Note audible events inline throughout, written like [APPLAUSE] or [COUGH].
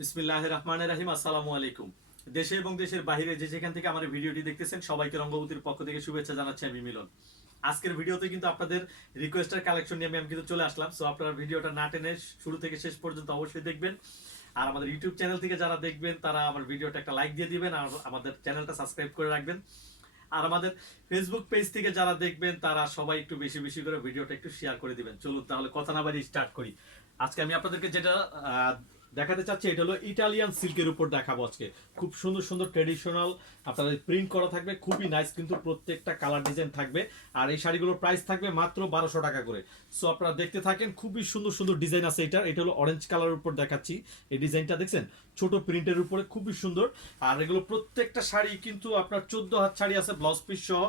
বিসমিল্লাহ রহমান রাহিম আসসালামু আলাইকুম। দেশে এবং দেশের বাইরে যে যেখান থেকে আমার ভিডিওটি দেখতেছেন, সবাইকে রঙ্গবতীর পক্ষ থেকে শুভেচ্ছা জানাচ্ছি আমি মিলন। আজকের ভিডিওতে কিন্তু আপনাদের কালেকশন নিয়ে আমি কিন্তু চলে আসলাম। সো আপনারা ভিডিওটা না টেনে শুরু থেকে শেষ পর্যন্ত অবশ্যই দেখবেন। আর আমাদের ইউটিউব চ্যানেল থেকে যারা দেখবেন, তারা আমার ভিডিওটা একটা লাইক দিয়ে দিবেন আর আমাদের চ্যানেলটা সাবস্ক্রাইব করে রাখবেন। আর আমাদের ফেসবুক পেজ থেকে যারা দেখবেন, তারা সবাই একটু বেশি বেশি করে ভিডিওটা একটু শেয়ার করে দিবেন। চলুন তাহলে কথা না বাড়ি স্টার্ট করি। আজকে আমি আপনাদেরকে যেটা দেখাতে চাচ্ছি, এটা হলো ইটালিয়ান সিল্কের উপর দেখাবো আজকে। খুব সুন্দর সুন্দর ট্রেডিশনাল আপনাদের প্রিন্ট করা থাকবে, খুবই নাইস কিন্তু প্রত্যেকটা কালার ডিজাইন থাকবে। আর এই শাড়িগুলোর প্রাইস থাকবে মাত্র বারোশো টাকা করে। সো আপনারা দেখতে থাকেন, খুবই সুন্দর সুন্দর ডিজাইন আছে এটা এটা হলো অরেঞ্জ কালার উপর দেখাচ্ছি। এই ডিজাইনটা দেখছেন? ছোট প্রিন্টের উপরে, খুবই সুন্দর। আর এগুলো প্রত্যেকটা শাড়ি কিন্তু আপনার চোদ্দ হাত শাড়ি আছে ব্লাউজ পিস সহ।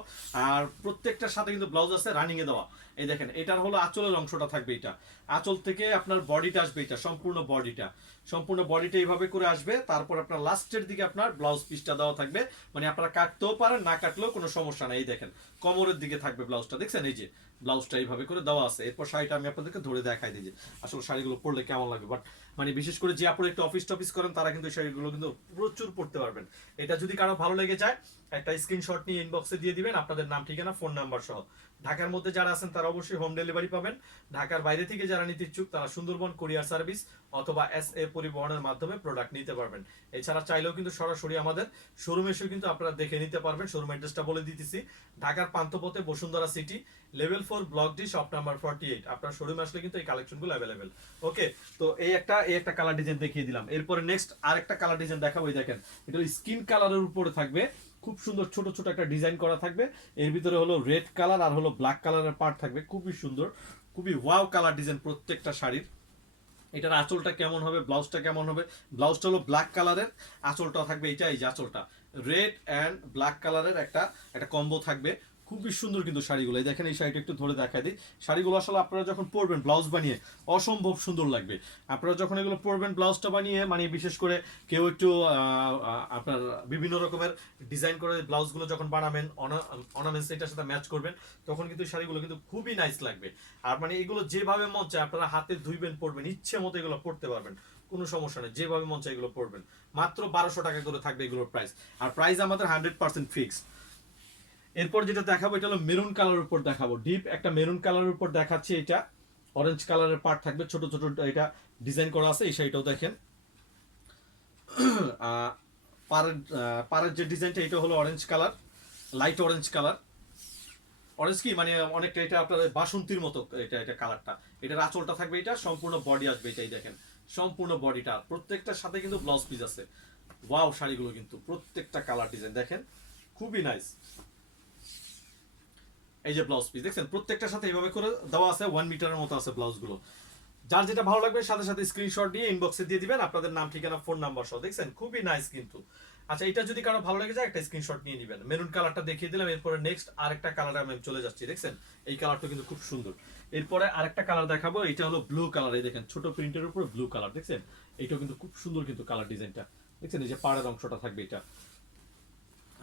আর প্রত্যেকটার সাথে কিন্তু ব্লাউজ আছে রানিং এ দেওয়া। এই দেখেন, এটার হলো আঁচলের অংশটা থাকবে এটা। আঁচল থেকে আপনার বডিটা আসবে এটা, সম্পূর্ণ বডিটা। সম্পূর্ণ বডিটা এইভাবে করে আসবে, তারপর আপনার লাস্টের দিকে আপনার ব্লাউজ পিসটা দেওয়া থাকবে। মানে আপনারা কাটতেও পারেন, না কাটলেও কোনো সমস্যা নাই। এই দেখেন, কোমরের দিকে থাকবে ব্লাউজটা দেখছেন? এই যে ব্লাউজটা এইভাবে করে দেওয়া আছে। এরপর শাড়িটা আমি আপনাদেরকে ধরে দেখাই দিই যে আসলে শাড়িগুলো পরলে কেমন লাগবে। বাট মানে বিশেষ করে যে আপনারা একটু অফিস টফিস করেন, তারা কিন্তু শাড়িগুলো কিন্তু প্রচুর পড়তে পারবেন। এটা যদি কারও ভালো লেগে যায়, একটা স্ক্রিনশট নিয়ে ইনবক্সে দিয়ে দিবেন, আপনাদের নাম, ঠিকানা ফোন নাম্বার সহ। ঢাকার মধ্যে যারা আছেন তারা অবশ্যই হোম ডেলিভারি পাবেন। ঢাকার বাইরে থেকে যারা নিতে ইচ্ছুক, তারা সুন্দরবন কুরিয়ার সার্ভিস অথবা এস এ পরিবহনের মাধ্যমে প্রোডাক্ট নিতে পারবেন। এছাড়া চাইলেও কিন্তু সরাসরি আমাদের শোরুমে এসেও কিন্তু আপনারা দেখে নিতে পারবেন। শোরুম অ্যাড্রেসটা বলে দিতেছি। ঢাকার পান্থপথে Bashundhara city level four block D shop number forty eight আপনার শোরুমে আসলে কিন্তু এই কালেকশনগুলো অ্যাভেলেবেল ওকে তো এই একটা এই একটা কালার ডিজাইন দেখিয়ে দিলাম। এরপরে নেক্সট আরেকটা কালার ডিজাইন দেখাবো দেখেন। এটা স্কিন কালারের উপরে থাকবে। খুব সুন্দর ছোট ছোট একটা ডিজাইন করা থাকবে। এর ভিতরে হলো রেড কালার আর হলো ব্ল্যাক কালারের পার্ট থাকবে। খুবই সুন্দর, খুবই ওয়াও কালার ডিজাইন প্রত্যেকটা শাড়ির। এটার আঁচলটা কেমন হবে, ব্লাউজটা কেমন হবে? ব্লাউজটা হলো ব্ল্যাক কালারের আঁচলটা থাকবে এটা এই যে আঁচলটা। রেড অ্যান্ড ব্ল্যাক কালারের একটা একটা কম্বো থাকবে। খুবই সুন্দর কিন্তু শাড়িগুলো। দেখেন, এই শাড়িটা একটু ধরে দেখা দিই। শাড়িগুলো আসলে আপনারা যখন পরবেন ব্লাউজ বানিয়ে, অসম্ভব সুন্দর লাগবে। আপনারা যখন এগুলো পরবেন ব্লাউজটা বানিয়ে মানে বিশেষ করে কেউ একটু আপনার বিভিন্ন রকমের ডিজাইন করে ব্লাউজগুলো যখন বানাবেন অর্নামেন্টস এটার সাথে ম্যাচ করবেন, তখন কিন্তু শাড়িগুলো কিন্তু খুবই নাইস লাগবে। আর মানে এগুলো যেভাবে মন চায়, আপনারা হাতে ধুইবেন, পরবেন, ইচ্ছে মতো এগুলো পড়তে পারবেন। কোনো সমস্যা নেই, যেভাবে মন চায় এগুলো পড়বেন মাত্র বারোশো টাকা করে থাকবে এগুলোর প্রাইস আর প্রাইস আমাদের হান্ড্রেড পার্সেন্ট ফিক্সড এরপর যেটা দেখাবো, এটা হলো মেরুন কালার উপর দেখাবো। ডিপ একটা মেরুন কালার উপর দেখাচ্ছি এটা। অরেঞ্জ কালারের পার্ট থাকবে, ছোট ছোট এটা ডিজাইন করা আছে, এই শাড়িটাও দেখেন। [CLEARS THROAT] পাড়ের পাড়ের যে ডিজাইনটা এটা হলো orange colour light orange colour orange কি? মানে অনেকটা এটা আপনার বাসন্তীর মতো এটা এটা কালারটা এটার আঁচলটা থাকবে এটা, সম্পূর্ণ বডি আসবে এটাই দেখেন। সম্পূর্ণ বডিটা প্রত্যেকটার সাথে কিন্তু ব্লাউজ পিস আছে। ওয়াও শাড়িগুলো কিন্তু প্রত্যেকটা কালার ডিজাইন দেখেন? খুবই নাইস এই যে ব্লাউজ পিস দেখছেন? প্রত্যেকটার সাথে এইভাবে করে দেওয়া আছে ওয়ান মিটারের মতো আছে ব্লাউজগুলো যার যেটা ভালো লাগবে, সাথে সাথে স্ক্রিনশট দিয়ে ইনবক্সে দিয়ে দিবেন, আপনাদের নাম, ঠিকানা ফোন নাম্বার সহ, দেখছেন? খুবই নাইস কিন্তু। আচ্ছা এটা যদি কারও ভালো লেগে যায়, একটা স্ক্রিনশট নিয়ে নেবেন। মেরুন কালারটা দেখিয়ে দিলাম, এরপরে নেক্সট আরেকটা কালারে আমি চলে যাচ্ছি, দেখছেন? এই কালারটা কিন্তু খুব সুন্দর। এরপরে আরেকটা কালার দেখাবো, এটা হলো ব্লু কালার এই দেখেন, ছোট প্রিন্টের উপরে ব্লু কালার দেখছেন? এইটাও কিন্তু খুব সুন্দর কিন্তু কালার ডিজাইনটা দেখছেন, এই যে পাড়ের অংশটা থাকবে এটা।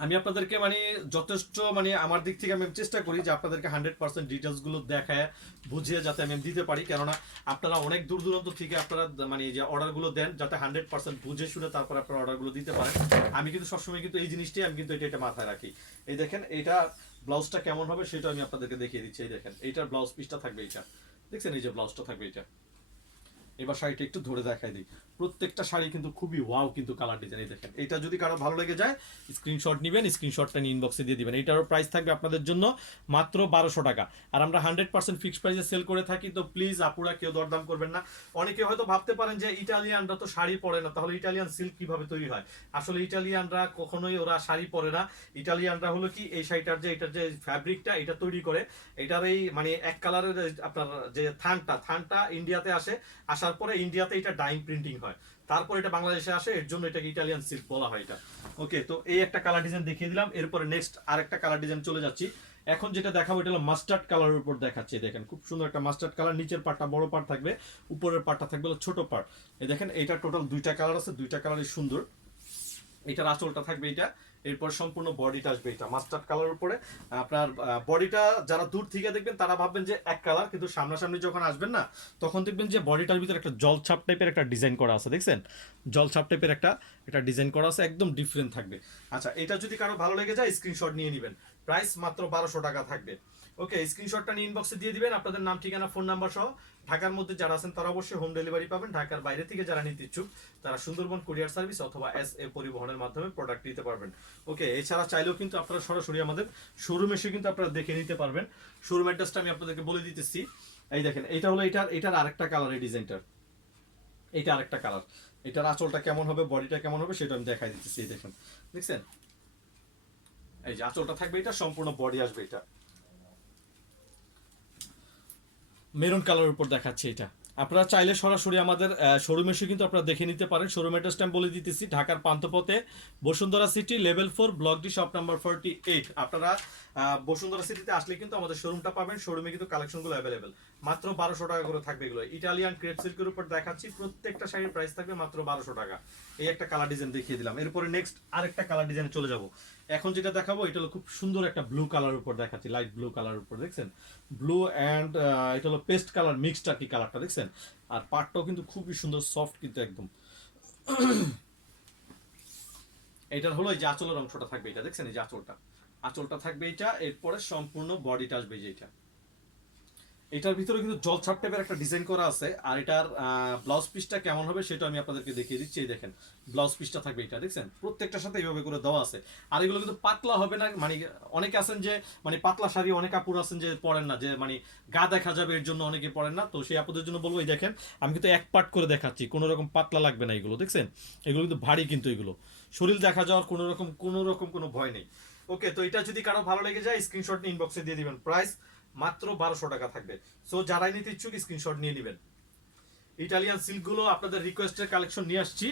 আমি আপনাদেরকে মানে যথেষ্ট মানে আমার দিক থেকে আমি চেষ্টা করি যে আপনাদেরকে হান্ড্রেড পার্সেন্ট ডিটেলসগুলো দেখায়, বুঝিয়ে যাতে আমি দিতে পারি। কেননা আপনারা অনেক দূর দূরান্ত থেকে আপনারা মানে যে অর্ডারগুলো দেন, যাতে হান্ড্রেড পার্সেন্ট বুঝে শুনে তারপর আপনারা অর্ডারগুলো দিতে পারেন। আমি কিন্তু সবসময় কিন্তু এই জিনিসটাই, আমি কিন্তু এটা এটা মাথায় রাখি। এই দেখেন এটা ব্লাউজটা কেমন হবে সেটা আমি আপনাদেরকে দেখিয়ে দিচ্ছি। এই দেখেন, এইটার ব্লাউজ পিসটা থাকবে এটা দেখছেন এই যে ব্লাউজটা থাকবে এটা এবার শাড়িটা একটু ধরে দেখাই দিই। প্রত্যেকটা শাড়ি কিন্তু খুবই ওয়াও কিন্তু কালার ডিজাইন দেখেন। এটা যদি কারও ভালো লেগে যায় স্ক্রিনশট নেবেন স্ক্রিনশটটা নিয়ে ইনবক্সে দিয়ে দিবেন। এটারও প্রাইস থাকবে আপনাদের জন্য মাত্র বারোশো টাকা। আর আমরা হান্ড্রেড পার্সেন্ট ফিক্সড প্রাইসে সেল করে থাকি, তো প্লিজ আপুরা কেউ দরদাম করবেন না। অনেকে হয়তো ভাবতে পারেন যে ইটালিয়ানরা তো শাড়ি পরে না, তাহলে ইটালিয়ান সিল্ক কীভাবে তৈরি হয়? আসলে ইটালিয়ানরা কখনোই ওরা শাড়ি পরে না। ইটালিয়ানরা হলো কি, এই শাড়িটার যে, এটার যে ফ্যাব্রিকটা এটা তৈরি করে। এটার এই মানে এক কালারের আপনার যে থানটা থানটা ইন্ডিয়াতে আসে আসার পরে ইন্ডিয়াতে এটা ডাইং প্রিন্টিং হয়। তারপর এটা বাংলাদেশে আসে, এর জন্য এটাকে ইটালিয়ান সিল্ক বলা হয় এটা। ওকে তো এই একটা কালার ডিজাইন দেখিয়ে দিলাম। এরপরে নেক্সট আরেকটা কালার ডিজাইন চলে যাচ্ছি। এখন যেটা দেখাবো, এটা হলো মাস্টার্ড কালারের উপর দেখাচ্ছে। দেখেন, খুব সুন্দর একটা মাস্টার্ড কালার নিচের পার্টটা বড় পার্ট থাকবে, উপরের পার্টটা থাকবে ছোট পার্ট এই দেখেন, এটা টোটাল দুইটা কালার আছে, দুইটা কালারই সুন্দর। এটার আঁচলটা থাকবে এটা, এরপর সম্পূর্ণ বডিটা আসবে এটা, মাস্টার্ড কালার উপরে। আপনার বডিটা যারা দূর থেকে দেখবেন, তারা ভাববেন যে এক কালার, কিন্তু সামনাসামনি যখন আসবেন না, তখন দেখবেন যে বডিটার ভিতরে একটা জলছাপ টাইপের একটা ডিজাইন করা আছে, দেখছেন? জলছাপ টাইপের একটা একটা ডিজাইন করা আছে, একদম ডিফারেন্ট থাকবে। আচ্ছা এটা যদি কারও ভালো লেগে যায় স্ক্রিনশট নিয়ে নেবেন। প্রাইস মাত্র বারোশো টাকা থাকবে। ওকে স্ক্রিনশটটা নিয়ে ইনবক্সে দিয়ে দিবেন, আপনাদের নাম, ঠিকানা ফোন নাম্বার সহ। ঢাকার মধ্যে যারা আছেন, তারা অবশ্যই হোম ডেলিভারি পাবেন। ঢাকার বাইরে থেকে যারা নিতে ইচ্ছুক, তারা সুন্দরবন কুরিয়ার সার্ভিস অথবা এস এ পরিবহনের মাধ্যমে প্রোডাক্ট নিতে পারবেন। ওকে এছাড়া চাইলেও কিন্তু আপনারা সরাসরি আমাদের শোরুম এসে কিন্তু আপনারা দেখে নিতে পারবেন। শোরুম অ্যাড্রেসটা আমি আপনাদেরকে বলে দিতেছি। এই দেখেন, এটা হলো এটার এটার আরেকটা কালার এই ডিজাইনটার। এটা আরেকটা কালার এটার আঁচলটা কেমন হবে, বডিটা কেমন হবে, সেটা আমি দেখাই দিতেছি দেখেন। দেখছেন? এই যে আঁচলটা থাকবে এটা, সম্পূর্ণ বডি আসবে এটা। মেরুন কালার উপর দেখাচ্ছে এটা। আপনারা চাইলে সরাসরি আমাদের শোরুমে এসে কিন্তু আপনারা দেখে নিতে পারেন। শোরুম অ্যাড্রেসটা আমি বলে দিতেছি, ঢাকার পান্থপথে, Bashundhara city level four block D shop number forty eight আপনারা বসুন্ধরা সিটিতে আসলে কিন্তু আমাদের শোরুমটা পাবেন। শোরুমে কিন্তু কালেকশনগুলো অ্যাভেলেবেল মাত্র বারোশো টাকা করে থাকবে এগুলো। ইটালিয়ান ক্রেপ সিল্কের উপর দেখাচ্ছি, প্রত্যেকটা শাড়ির প্রাইস থাকবে মাত্র বারোশো টাকা। এই একটা কালার ডিজাইন দেখিয়ে দিলাম। এরপরে নেক্সট আরেকটা কালার ডিজাইনে চলে যাব। এখন যেটা দেখাবো, এটা হলো খুব সুন্দর একটা ব্লু কালার উপর দেখাচ্ছি লাইট ব্লু কালার উপর, দেখছেন? ব্লু অ্যান্ড এটা হলো পেস্ট কালার মিক্সড আর কি কালারটা দেখছেন? আর পাটটাও কিন্তু খুবই সুন্দর সফট কিন্তু একদম। এটার হলো এই যে আঁচলের অংশটা থাকবে এটা, দেখছেন? এই যে আঁচলটা। আঁচলটা থাকবে এটা এরপরে সম্পূর্ণ বডিটা আসবে যে এটা এটার ভিতরে কিন্তু জল ছাপ টাইপের একটা ডিজাইন করা আছে, আর এটার ব্লাউজ পিসটা কেমন হবে সেটা আমি আপনাদেরকে দেখিয়ে দিচ্ছি। এই দেখেন ব্লাউজ পিসটা থাকবে এটা, দেখছেন? প্রত্যেকটার সাথে এইভাবে করে দেওয়া আছে। আর এগুলো কিন্তু পাতলা হবে না মানে অনেকে আছেন যে মানে পাতলা শাড়ি, অনেক আপুর আছেন যে পরেন না, যে মানে গা দেখা যাবে এর জন্য অনেকে পরেন না। তো সেই আপুদের জন্য বলব, এই দেখেন, আমি কিন্তু এক পার্ট করে দেখাচ্ছি কোনো রকম পাতলা লাগবে না এগুলো, দেখছেন? এগুলো কিন্তু ভারী কিন্তু এগুলো। শরীর দেখা যাওয়ার কোনো রকম কোনো রকম কোনো ভয় নেই। ওকে তো এটা যদি কারও ভালো লেগে যায় স্ক্রিনশট নিয়ে ইনবক্সে দিয়ে দিবেন প্রাইস মাত্র বারোশো টাকা থাকবে। সো যারাই নিতে ইচ্ছুক স্ক্রিনশট নিয়ে নেবেন। ইটালিয়ান সিল্কগুলো আপনাদের রিকোয়েস্টের কালেকশন নিয়ে আসছি।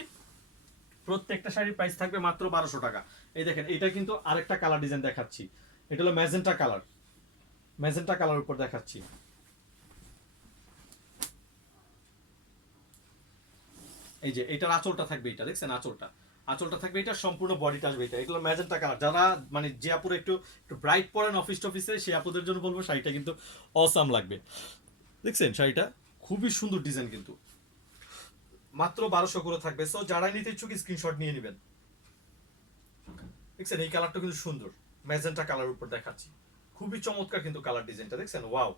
প্রত্যেকটা শাড়ির প্রাইস থাকবে মাত্র বারোশো টাকা। এই দেখেন, এটা কিন্তু আরেকটা কালার ডিজাইন দেখাচ্ছি। এটা হলো ম্যাজেন্টা কালার ম্যাজেন্টা কালার উপর দেখাচ্ছি। এই যে, এটার আঁচলটা থাকবে এটা, দেখছেন আঁচলটা? আঁচলটা থাকবে এটা, সম্পূর্ণ বডিটা আসবে এটা। এগুলো ম্যাজেন্টা কালার। যারা মানে যে আপুরা একটু একটু ব্রাইট পরেন অফিস টফিসে সেই আপুদের জন্য বলব, শাড়িটা কিন্তু অসাম লাগবে। দেখছেন শাড়িটা? খুবই সুন্দর ডিজাইন কিন্তু। মাত্র বারোশো করে থাকবে। সো যারা নিতে ইচ্ছুক স্ক্রিনশট নিয়ে নেবেন। দেখছেন, এই কালারটা কিন্তু সুন্দর। ম্যাজেন্টা কালার উপর দেখাচ্ছি। খুবই চমৎকার কিন্তু কালার ডিজাইনটা দেখছেন? ওয়াও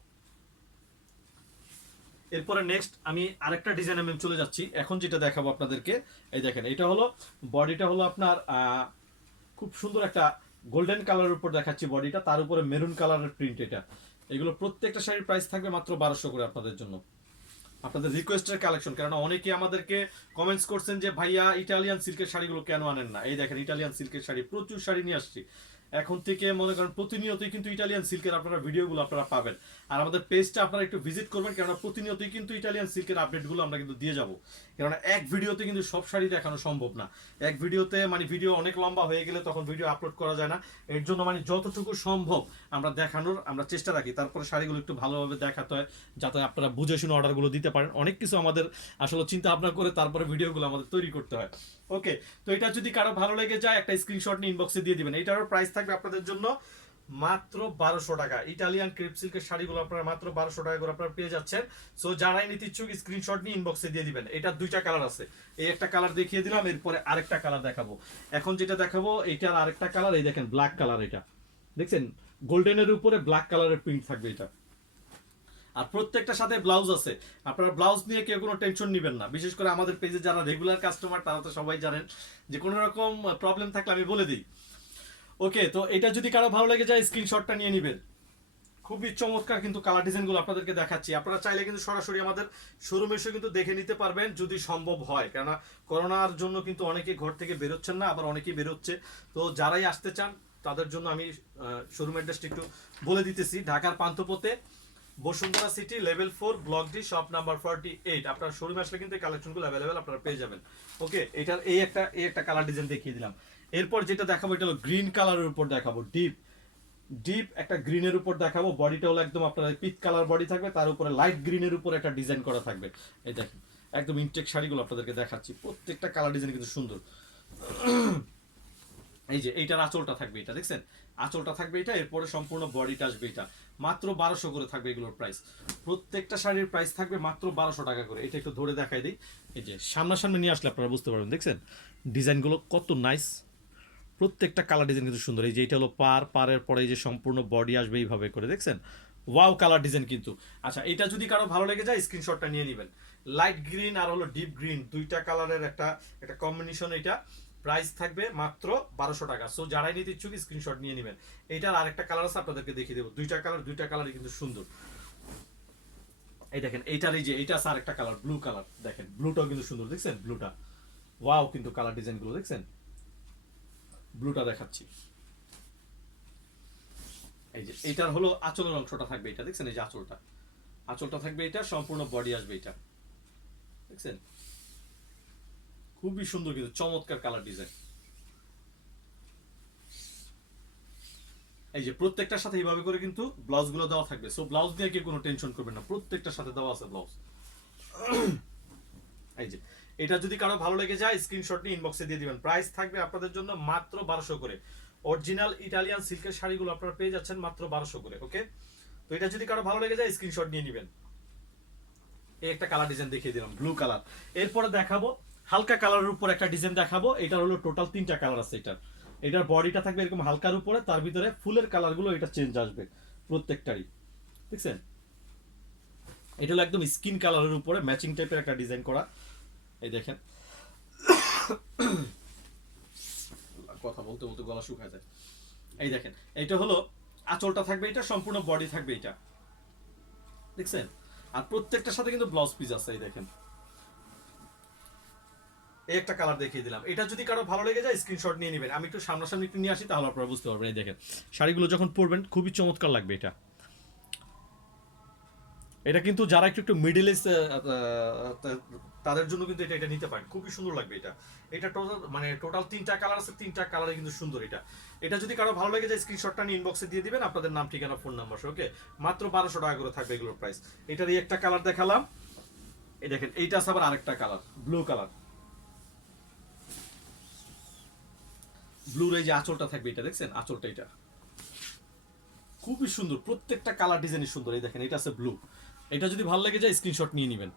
এরপরে নেক্সট আমি আরেকটা ডিজাইন আমি চলে যাচ্ছি। এখন যেটা দেখাবো আপনাদেরকে, এই দেখেন, এটা হলো বডিটা হলো আপনার খুব সুন্দর একটা গোল্ডেন কালারের উপর দেখাচ্ছি বডিটা তার উপরে মেরুন কালারের প্রিন্ট এটা। এগুলো প্রত্যেকটা শাড়ির প্রাইস থাকবে মাত্র বারোশো করে আপনাদের জন্য। আপনাদের রিকোয়েস্টের কালেকশন কেননা অনেকে আমাদেরকে কমেন্টস করছেন যে, ভাইয়া ইটালিয়ান সিল্কের শাড়িগুলো কেন আনেন না? এই দেখেন ইটালিয়ান সিল্কের শাড়ি, প্রচুর শাড়ি নিয়ে আসছি। এখন থেকে মনে করেন প্রতিনিয়তই কিন্তু ইটালিয়ান সিল্কের আপনারা ভিডিওগুলো আপনারা পাবেন। আর আমাদের পেজটা আপনারা একটু ভিজিট করবেন, কেননা প্রতিনিয়তই কিন্তু ইটালিয়ান সিল্কের আপডেটগুলো আমরা কিন্তু দিয়ে যাব। কেননা এক ভিডিওতে কিন্তু সব শাড়ি দেখানো সম্ভব না। এক ভিডিওতে মানে ভিডিও অনেক লম্বা হয়ে গেলে তখন ভিডিও আপলোড করা যায় না। এর জন্য মানে যতটুকু সম্ভব আমরা দেখানোর আমরা চেষ্টা রাখি। তারপরে শাড়িগুলো একটু ভালোভাবে দেখাতে হয়, যাতে আপনারা বুঝে শুনে অর্ডারগুলো দিতে পারেন। অনেক কিছু আমাদের আসলে চিন্তা ভাবনা করে তারপরে ভিডিওগুলো আমাদের তৈরি করতে হয়। ওকে, তো এটা যদি কারও ভালো লেগে যায়, একটা স্ক্রিনশট নিয়ে ইনবক্সে দিয়ে দিবেন। এটারও প্রাইস থাকবে আপনাদের জন্য মাত্র বারোশো টাকা। ইটালিয়ান ক্রেপ সিল্কের শাড়িগুলো আপনারা মাত্র বারোশো টাকা করে আপনারা পেয়ে যাচ্ছেন। সো যারাই নিতে ইচ্ছুক স্ক্রিনশট নিয়ে ইনবক্সে দিয়ে দিবেন। এটা দুইটা কালার আছে। এই একটা কালার দেখিয়ে দিলাম, এরপরে আরেকটা কালার দেখাবো। এখন যেটা দেখাবো, এইটার আরেকটা কালার এই দেখেন ব্ল্যাক কালার এটা। দেখছেন? গোল্ডেনের উপরে ব্ল্যাক কালারের প্রিন্ট থাকবে এটা। আর প্রত্যেকটার সাথে ব্লাউজ আছে। আপনারা ব্লাউজ নিয়ে কেউ কোনো টেনশন নেবেন না। বিশেষ করে আমাদের পেজে যারা রেগুলার কাস্টমার তারা তো সবাই জানেন যে কোনো রকম প্রবলেম থাকলে আমি বলে দিই। ওকে তো এটা যদি কারও ভালো লেগে যায় স্ক্রিনশটটা নিয়ে নেবেন। খুবই চমৎকার কিন্তু কালার ডিজাইনগুলো আপনাদেরকে দেখাচ্ছি। আপনারা চাইলে কিন্তু সরাসরি আমাদের শোরুমে এসে কিন্তু দেখে নিতে পারবেন, যদি সম্ভব হয়। কেননা করোনার জন্য কিন্তু অনেকে ঘর থেকে বেরোচ্ছেন না, আবার অনেকেই বেরোচ্ছে। তো যারাই আসতে চান, তাদের জন্য আমি শোরুম অ্যাড্রেসটা একটু বলে দিতেছি। ঢাকার পান্থপথে Bashundhara city level four, block D, shop number forty eight আপনার শোরুমে আসলে কিন্তু কালেকশনগুলো অ্যাভেলেবেল আপনারা পেয়ে যাবেন। ওকে এটার এই একটা এই একটা কালার ডিজাইন দেখিয়ে দিলাম। এরপর যেটা দেখাবো, এটা হলো গ্রিন কালারের উপর দেখাবো ডিপ ডিপ একটা গ্রিনের উপর দেখাবো বডিটা হলো একদম আপনার পিচ কালার বডি থাকবে, তার উপরে লাইট গ্রিনের উপর একটা ডিজাইন করা থাকবে। এই দেখেন, একদম ইনটেক শাড়িগুলো আপনাদেরকে দেখাচ্ছি, প্রত্যেকটা কালার ডিজাইন কিন্তু সুন্দর। [CLEARS THROAT] এই যে, এইটার আঁচলটা থাকবে এটা, দেখছেন? আঁচলটা থাকবে এটা, এরপরে সম্পূর্ণ বডিটা আসবে এটা। মাত্র বারোশো করে থাকবে এগুলোর প্রাইস প্রত্যেকটা শাড়ির প্রাইস থাকবে মাত্র বারোশো টাকা করে। এটা একটু ধরে দেখাই দিই। এই যে সামনাসামনি নিয়ে আসলে আপনারা বুঝতে পারবেন, দেখছেন? ডিজাইনগুলো কত নাইস প্রত্যেকটা কালার ডিজাইন কিন্তু সুন্দর। এই যে এটা হলো পার, পারের পরে এই যে সম্পূর্ণ বডি আসবে এইভাবে করে, দেখছেন? ওয়াও কালার ডিজাইন কিন্তু। আচ্ছা এটা যদি কারও ভালো লেগে যায় স্ক্রিনশটটা নিয়ে নেবেন। লাইট গ্রিন আর হলো ডিপ গ্রিন দুইটা কালারের একটা একটা কম্বিনেশন এটা। প্রাইস থাকবে মাত্র বারোশো টাকা। সো যারাই নিতে ইচ্ছুক স্ক্রিনশট নিয়ে নেবেন। এটার আরেকটা কালার আছে, আপনাদেরকে দেখিয়ে দেবো। দুইটা কালার দুইটা কালারই কিন্তু সুন্দর। এই দেখেন এইটার এই যে, এইটা আছে আরেকটা কালার ব্লু কালার দেখেন ব্লুটাও কিন্তু সুন্দর, দেখছেন? ব্লুটা ওয়াও কিন্তু কালার ডিজাইনগুলো দেখছেন? ব্লুটা দেখাচ্ছি। এই যে, এইটার হলো আঁচলের অংশটা থাকবে এটা, দেখছেন? এই যে আঁচলটা। আঁচলটা থাকবে এটা, সম্পূর্ণ বডি আসবে এটা। দেখছেন? খুবই সুন্দর কিন্তু, চমৎকার কালার ডিজাইন এই যে প্রত্যেকটার সাথে এইভাবে করে কিন্তু ব্লাউজগুলো দেওয়া থাকবে। সো ব্লাউজ দিয়ে কেউ কোনো টেনশন করবেন না, প্রত্যেকটার সাথে দেওয়া আছে ব্লাউজ। [COUGHS] এই যে, এটা যদি কারও ভালো লেগে যায় স্ক্রিনশট নিয়ে ইনবক্সে দিয়ে দিবেন। প্রাইস থাকবে আপনাদের জন্য মাত্র বারোশো করে। অরিজিনাল ইটালিয়ান সিল্কের শাড়িগুলো আপনারা পেয়ে যাচ্ছেন মাত্র বারোশো করে ওকে তো এটা যদি কারও ভালো লেগে যায় স্ক্রিনশট নিয়ে নেবেন। এই একটা কালার ডিজাইন দেখিয়ে দিলাম ব্লু কালার এরপরে দেখাবো হালকা কালারের উপর একটা ডিজাইন দেখাবো। এটার হলো টোটাল তিনটা কালার আছে এটার। এটার বডিটা থাকবে এরকম হালকার উপরে, তার ভিতরে ফুলের কালারগুলো এটা চেঞ্জ আসবে প্রত্যেকটারই। দেখছেন? এটা হলো একদম স্কিন কালারের উপরে ম্যাচিং টাইপের একটা ডিজাইন করা। এই দেখেন। কথা বলতে বলতে গলা শুকায় যায়। এই দেখেন এইটা হলো আঁচলটা থাকবে এটা, সম্পূর্ণ বডি থাকবে এটা। দেখছেন? আর প্রত্যেকটার সাথে কিন্তু ব্লাউজ পিস আছে, এই দেখেন। এই একটা কালার দেখিয়ে দিলাম। এটা যদি কারও ভালো লেগে যায় স্ক্রিনশট নিয়ে নেবেন। আমি একটু সামনাসামনি একটু নিয়ে আসি, তাহলে আপনারা বুঝতে পারবেন। এই দেখেন, শাড়িগুলো যখন পরবেন, খুবই চমৎকার লাগবে এটা। এটা কিন্তু যারা একটু একটু মিডিল এজ তাদের জন্য কিন্তু এটা এটা নিতে পারেন। খুবই সুন্দর লাগবে এটা। এটা টোটাল মানে টোটাল তিনটা কালার আছে, তিনটা কালারে কিন্তু সুন্দর এটা। এটা যদি কারও ভালো লেগে যায় স্ক্রিনশটটা নিয়ে ইনবক্সে দিয়ে দিবেন, আপনাদের নাম, ঠিকানা ফোন নাম্বার ওকে মাত্র বারোশো টাকা করে থাকবে এগুলোর প্রাইস এটার এই একটা কালার দেখালাম। এই দেখেন, এইটা আছে আবার আরেকটা কালার ব্লু কালার ব্লুর যে আঁচলটা থাকবে এটা, দেখছেন? আঁচলটা এটা। খুবই সুন্দর। প্রত্যেকটা কালার ডিজাইনই সুন্দর। এই দেখেন, এটা আছে ব্লু এটা যদি ভালো লেগে যায় স্ক্রিনশট নিয়ে নেবেন।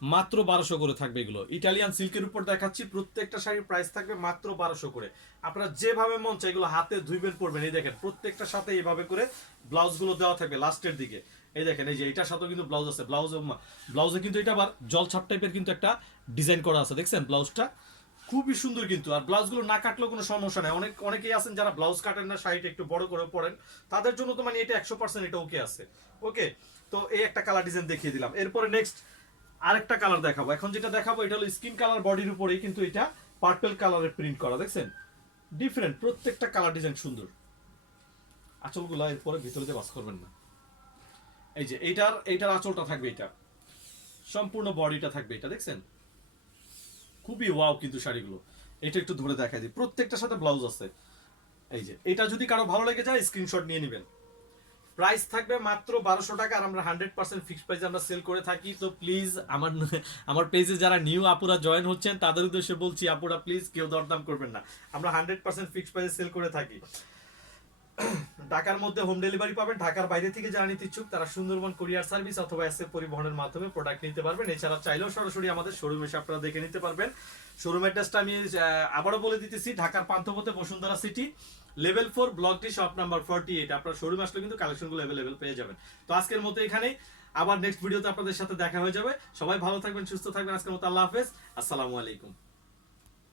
মাত্র বারোশো করে থাকবে এগুলো। ইটালিয়ান সিল্কের উপর দেখাচ্ছি, প্রত্যেকটা শাড়ির প্রাইস থাকবে মাত্র বারোশো করে। আপনারা যেভাবে মন চাই এগুলো হাতে ধুইবেন পড়বেন এই দেখেন, প্রত্যেকটার সাথে এইভাবে করে ব্লাউজগুলো দেওয়া থাকবে লাস্টের দিকে। এই দেখেন, এই যে এটার সাথেও কিন্তু ব্লাউজ আছে। ব্লাউজ, ব্লাউজে কিন্তু এটা আবার জলছাপ টাইপের কিন্তু একটা ডিজাইন করা আছে। দেখছেন? ব্লাউজটা খুবই সুন্দর কিন্তু, আর ব্লাউজগুলো না কাটলেও কোনো সমস্যা নাই। অনেক, অনেকেই আছেন যারা ব্লাউজ কাটেন না, শাড়িটা একটু বড় করে পরেন। তাদের জন্য তো মানে এটা একশো পার্সেন্ট এটা ওকে আছে। ওকে তো এই একটা কালার ডিজাইন দেখিয়ে দিলাম। এরপরে নেক্সট আরেকটা কালার দেখাবো। এখন যেটা দেখাবো, এটা হলো স্কিন কালার বডির উপরেই কিন্তু এটা পার্পেল কালারের প্রিন্ট করা, দেখছেন? ডিফারেন্ট প্রত্যেকটা কালার ডিজাইন সুন্দর। আঁচলগুলো এরপরে ভিতরে দিয়ে বাস করবেন না। এই যে, এইটার এইটার আঁচলটা থাকবে এটা। সম্পূর্ণ বডিটা থাকবে এটা, দেখছেন? খুবই ওয়াও কিন্তু শাড়িগুলো। এটা একটু ধরে দেখা দিই। প্রত্যেকটার সাথে ব্লাউজ আছে। এই যে, এটা যদি কারও ভালো লেগে যায় স্ক্রিনশট নিয়ে নেবেন। প্রাইস থাকবে মাত্র বারোশো টাকা, আর আমরা হান্ড্রেড পার্সেন্ট ফিক্সড প্রাইসে আমরা সেল করে থাকি। তো প্লিজ আমার আমার পেজে যারা নিউ আপুরা জয়েন হচ্ছেন, তাদের উদ্দেশ্যে বলছি, আপুরা প্লিজ কেউ দরদাম করবেন না। আমরা হান্ড্রেড পার্সেন্ট ফিক্সড প্রাইসে সেল করে থাকি। ঢাকার মধ্যে হোম ডেলিভারি পাবেন। ঢাকার বাইরে থেকে যারা নিতে ইচ্ছুক, তারা সুন্দরবন কুরিয়ার সার্ভিস অথবা এসে পরিবহনের মাধ্যমে প্রোডাক্ট নিতে পারবেন। এছাড়া চাইলেও সরাসরি আমাদের শোরুমে এসে আপনারা দেখে নিতে পারবেন। শোরুম অ্যাড্রেসটা আমি আবারও বলে দিতেছি, ঢাকার পান্থপথে বসুন্ধরা সিটি লেভেল ফোর ব্লকটি শপ নাম্বার ফর্টি এইট আপনার শোরুম আসলে কিন্তু কালেকশনগুলো অ্যাভেলেবেল পেয়ে যাবেন। তো আজকের মতো এখানেই। আবার নেক্সট ভিডিওতে আপনাদের সাথে দেখা হয়ে যাবে। সবাই ভালো থাকবেন, সুস্থ থাকবেন। আজকের মতো আল্লাহ হাফেজ। আসসালামু আলাইকুম।